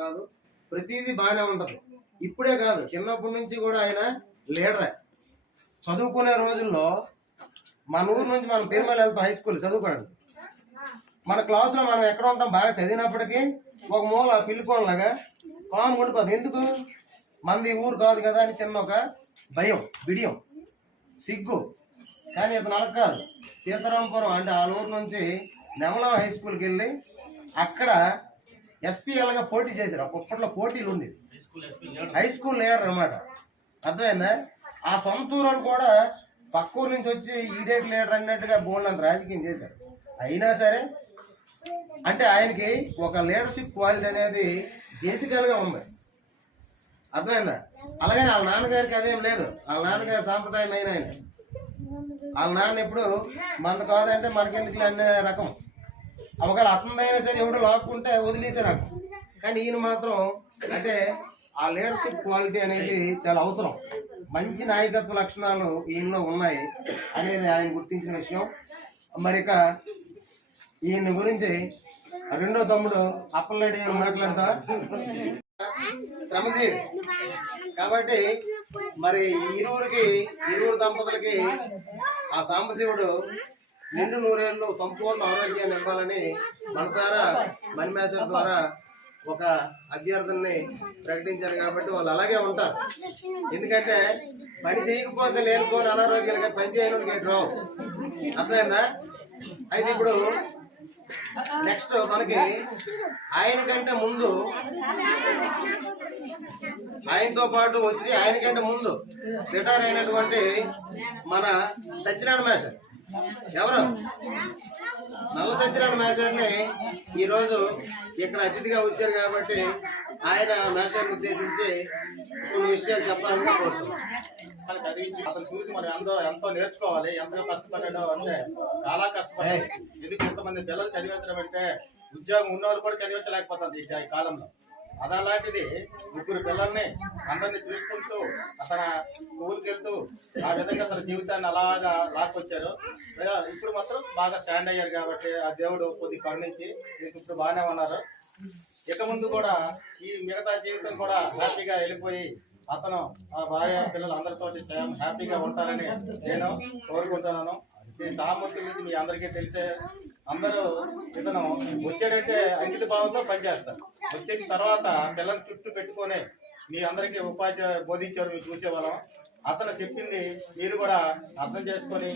కాదు, ప్రతిదీ బాగానే ఉంటది. ఇప్పుడే కాదు, చిన్నప్పటి నుంచి కూడా ఆయన లీడరే. చదువుకునే రోజుల్లో మన ఊరు నుంచి మనం పెరుమల వెళ్తాం హై స్కూల్ చదువుకోవడానికి. మన క్లాసులో మనం ఎక్కడ ఉంటాం, బాగా చదివినప్పటికీ ఒక మూల పిల్లిపోన్లాగా కామ్ ఉండిపోతుంది. ఎందుకు? మంది ఊరు కాదు కదా అని చిన్న ఒక భయం, బిడియం, సిగ్గు. కానీ ఇతను అలా కాదు. సీతారాంపురం అంటే ఆ ఊరు నుంచి నెమలం హై స్కూల్కి వెళ్ళి అక్కడ ఎస్పీఎల్గా పోటీ చేశారు. అప్పట్లో పోటీలు ఉండేవి. హై స్కూల్ లీడర్ అనమాట. అర్థమైందా? ఆ సొంత ఊరు కూడా పక్క ఊరు నుంచి వచ్చి ఈడేట్ లీడర్ అన్నట్టుగా బోల్డ్ రాజకీయం చేశారు. అయినా సరే అంటే ఆయనకి ఒక లీడర్షిప్ క్వాలిటీ అనేది జెనెటికల్గా ఉంది. అర్థమైందా? అలాగని వాళ్ళ నాన్నగారికి అదేం లేదు. వాళ్ళ నాన్నగారి సాంప్రదాయం అయిన ఆయన. వాళ్ళ నాన్న ఎప్పుడు మన కాదంటే మనకెందుకు అనే రకం. ఒకవేళ అతనిదైనా సరే ఎవడో లాక్కుంటే వదిలేసే రకం. కానీ ఈయన మాత్రం అంటే ఆ లీడర్షిప్ క్వాలిటీ అనేది చాలా అవసరం. మంచి నాయకత్వ లక్షణాలు ఈయనలో ఉన్నాయి అనేది ఆయన గుర్తించిన విషయం. మరి ఇక ఈయన గురించి రెండో తమ్ముడు అప్పలరెడ్డి మాట్లాడతా. శ్రమజీవి కాబట్టి మరి ఇరువురు దంపతులకి ఆ సాంబశివుడు నిండు నూరేళ్ళు సంపూర్ణ ఆరోగ్యాన్ని ఇవ్వాలని మనసారా మణిమేశ్వర్ ద్వారా ఒక అభ్యర్థుల్ని ప్రకటించారు. కాబట్టి వాళ్ళు అలాగే ఉంటారు. ఎందుకంటే పని చేయకపోతే లేనుకోని అనారోగ్యాలుగా పని చేయడానికి రావు. అర్థమైందా? అయితే ఇప్పుడు నెక్స్ట్ మనకి ఆయన కంటే ముందు, ఆయనతో పాటు వచ్చి ఆయన కంటే ముందు రిటైర్ అయినటువంటి మన సత్యనారాయణ మేషర్. ఎవరు? నల్ల సత్యనారాయణ మేషర్ని ఈరోజు ఇక్కడ అతిథిగా వచ్చారు. కాబట్టి ఆయన మేషర్ని ఉద్దేశించి కొన్ని విషయాలు చెప్పాలని కోరుతున్నాం. అతను చూసి మనం ఎంతో నేర్చుకోవాలి. ఎంతో కష్టపడ్డాడు అంటే చాలా కష్టపడ్డాడు. ఎందుకు ఎంతమంది పిల్లలు చదివించడం అంటే ఉద్యోగం ఉన్నవారు కూడా చదివించలేకపోతుంది ఈ కాలంలో. అదలాంటిది 3 పిల్లల్ని అందరినీ చూసుకుంటూ అతను స్కూల్కి వెళ్తూ ఆ విధంగా తన జీవితాన్ని అలాగా లాక్కొచ్చారు. ఇప్పుడు మాత్రం బాగా స్టాండ్ అయ్యారు. కాబట్టి ఆ దేవుడు కొద్ది కరుణించి ఇప్పుడు బాగానే ఉన్నారు. ఇక ముందు కూడా ఈ మిగతా జీవితం కూడా హ్యాపీగా వెళ్ళిపోయి అతను ఆ భార్య పిల్లలు అందరితోటి హ్యాపీగా ఉంటారని నేను కోరుకుంటున్నాను. ఈ సామూర్తి గురించి మీ అందరికీ తెలిసే అందరూ ఇతను వచ్చాడంటే అంకిత భావంతో పనిచేస్తారు. వచ్చిన తర్వాత పిల్లల్ని చుట్టూ పెట్టుకొని మీ అందరికీ ఉపాధ్యాయ బోధించారు, మీరు చూసేవాళ్ళం. అతను చెప్పింది మీరు కూడా అర్థం చేసుకొని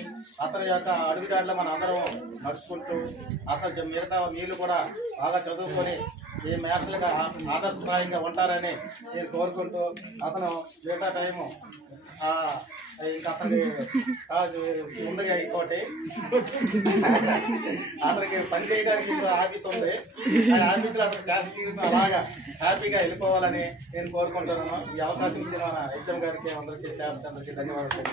అతని యొక్క అడుగుజాడలో మన అందరం నడుచుకుంటూ అతను మిగతా మీరు కూడా బాగా చదువుకొని ఈ మేషలుగా ఆదర్శప్రాయంగా ఉంటారని నేను కోరుకుంటూ అతను మిగతా టైము ఇంకా అతనికి ముందుగా ఇంకోటి అతనికి పని చేయడానికి ఆఫీస్ ఉంది. ఆ ఆఫీసులో అతను శాసన అలాగా హ్యాపీగా వెళ్ళిపోవాలని నేను కోరుకుంటున్నాను. ఈ అవకాశం ఇచ్చిన హెచ్ఎం గారికి అందరికీ స్టాఫ్ అందరికీ ధన్యవాదాలు.